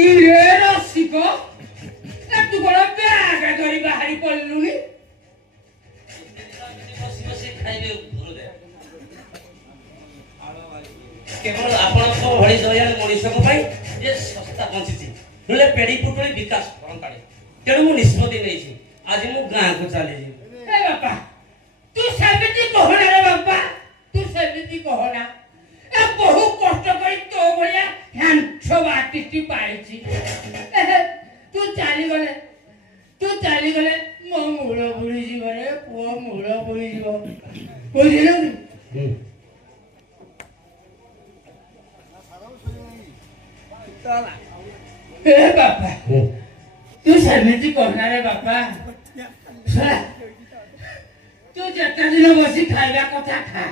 କିରେ ରସିକ ତୁ କଣ ବ୍ୟାଗ ଧରି ବାହାରି ପଡ଼ିଲୁଣି? କେବଳ ଆପଣଙ୍କ ଭଳି ଦୟାଳୁ ମଣିଷଙ୍କ ପାଇଁ ଯେ ଶସ୍ତା ବଞ୍ଚିଛି ନହେଲେ ପେଢି ପୁଟୁଳି ବିକାଶ କରନ୍ତାଣି। ତେଣୁ ମୁଁ ନିଷ୍ପତ୍ତି ନେଇଛି ଆଜି ମୁଁ ଗାଁକୁ ଚାଲିଯିବି। ଏ ବାପା ତୁ ସେମିତି କହନା ରେ ବାପା, ତୁ ସେମିତି କହନା। ଏ ବହୁ କଷ୍ଟ କରି ତୋ ଭଳିଆ ହ୍ୟାଣ୍ଡସମ୍ ଆର୍ଟିଷ୍ଟ ପାଇଛି। ତୁ ଚାଲିଗଲେ ମୋ ମୂଳ ବୁଡ଼ିଯିବ ରେ ପୁଅ, ମୂଳ ବୁଡ଼ିଯିବ। ବୁଝିଲୁ କି? ଏ ବାପା ତୁ ସେମିତି କହନା ରେ ବାପା। ତୁ ଯେତେ ଦିନ ବସି ଖାଇବା କଥା ଖା,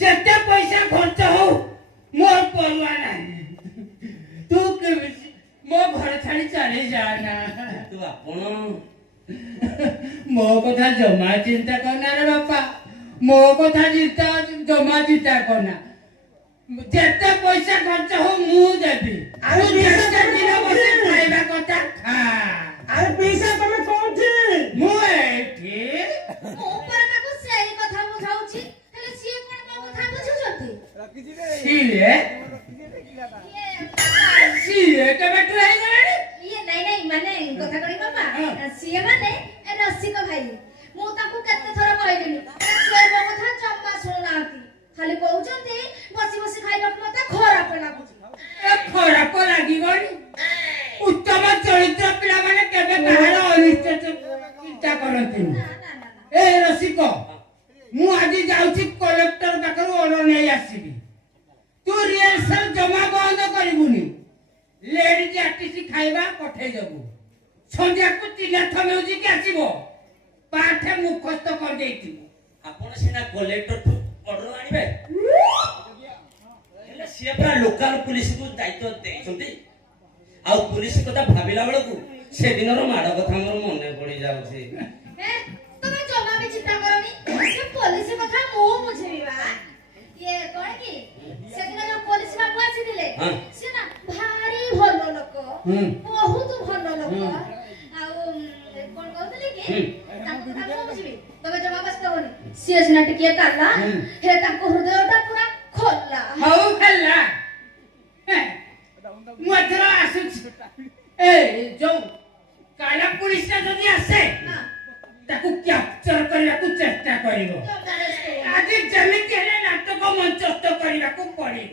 ଯେତେ ପଇସା ଖର୍ଚ୍ଚ ହଉ ମୋର ପରୁଆ ନାହିଁ। ତୁ କେମିତି ମୋ ଘର ଛାଡି ଚାଲି ଯାଆନା। ତୁ ଆପଣ ମୋ କଥା ଜମା ଚିନ୍ତା କରନା ରେ ବାପା, ମୋ କଥା ଜମା ଚିନ୍ତା କରନା। ଯେତେ ପଇସା ଖର୍ଚ୍ଚ ହଉ ମୁଁ ଦେବି। ଆଉ ଯେତେ ଦିନ ବସି ଖାଇବା କଥା ଖା। ଆରେ ପଇସା ତମେ କୋଉଠି? ମୁଁ ଏଇଠି। ମୁଁ ପରା ତାକୁ ସେଇ କଥା ବୁଝାଉଛି, ହେଲେ ସିଏ କଣ ମୋ କଥା ବୁଝୁଛନ୍ତି? ସିଏ କେବେଠୁ ହେଇଗଲାଣି? ନାଇଁ ମାନେ କଥା କହି ବାପା, ସିଏ ମାନେ ରସିକ ଭାଇ। ମୁଁ ତାଙ୍କୁ କେତେ ଥର କହିଲିଣି, ସିଏ ମୋ କଥା ଜମା ଶୁଣୁନାହାନ୍ତି। ଖାଲି କହୁଛନ୍ତି ବସି ବସି ଖାଇବାକୁ ମତେ ଖରାପ ଲାଗୁଛି। ଏ ଖରାପ ଲାଗିବନି? ଉତ୍ତମ ଚରିତ୍ର ପିଲାମାନେ କେବେ କାହାର ଅନିଷ୍ଟ ଚିନ୍ତା କରନ୍ତିନି। ଏ ରସିକ, ମୁଁ ଆଜି ଯାଉଛି କଲେକ୍ଟର ପାଖରୁ ଅର୍ଡର ନେଇ ଆସିବି। ତୁ ରିହର୍ସାଲ ଜମା ବନ୍ଦ କରିବୁନି। ଲେଡିଜ ଆର୍ଟିଷ୍ଟ ଖାଇବା ପଠେଇଦେବୁ। ସନ୍ଧ୍ୟାକୁ ତିନାଥ ମ୍ୟୁଜିକ ଆସିବ। ପାଠ ମୁଖସ୍ତ କରିଦେଇଥିବୁ। ଆପଣ ସିନା କଲେକ୍ଟର ଅର୍ଡର ଆଣିବେ, ହେଲେ ସିଏ ପୁରା ଲୋକାଲ ପୁଲିସକୁ ଦାୟିତ୍ୱ ଦେଇଛନ୍ତି। ଆଉ ପୁଲିସ କଥା ଭାବିଲା ବେଳକୁ ସେଦିନର ମାଡ଼ କଥା ମୋର ମନେ ପଡି ଯାଉଛି। ତମେ ଜମା ବି ଚିନ୍ତା କରନି, ସେ ପୋଲିସ କଥା ମୁଁ ବୁଝିବି ବା। ଇଏ କଣ କି ସେଦିନ ଯୋଉ ପୋଲିସ ବାବୁ ଆସିଥିଲେ, ସେ ନା ଭାରି ଭଲ ଲୋକ, ବହୁତ ଭଲ ଲୋକ। ଆଉ କଣ କହୁଥିଲି କି ତାଙ୍କ କଥା ମୁଁ ବୁଝିବି, ତମେ ଜମା ବ୍ୟସ୍ତ ହବନି। ସିଏ ସିନା ଟିକେ କାଲା, ହେଲେ ତାଙ୍କ ହୃଦୟଟା ପୁରା ଖୋଲା। ହଉ ହେଲା, ମୁଁ ଏଥର ଆସୁଛି। ଏ ଯୋଉ କାଲା ପୁଲିସଟା ଯଦି ଆସେ ତାକୁ କ୍ୟାପଚର କରିବାକୁ ଚେଷ୍ଟା କରିବ। ଆଜି ଯେମିତି ହେଲେ ନାଟକ ମଞ୍ଚସ୍ଥ କରିବାକୁ ପଡିବ।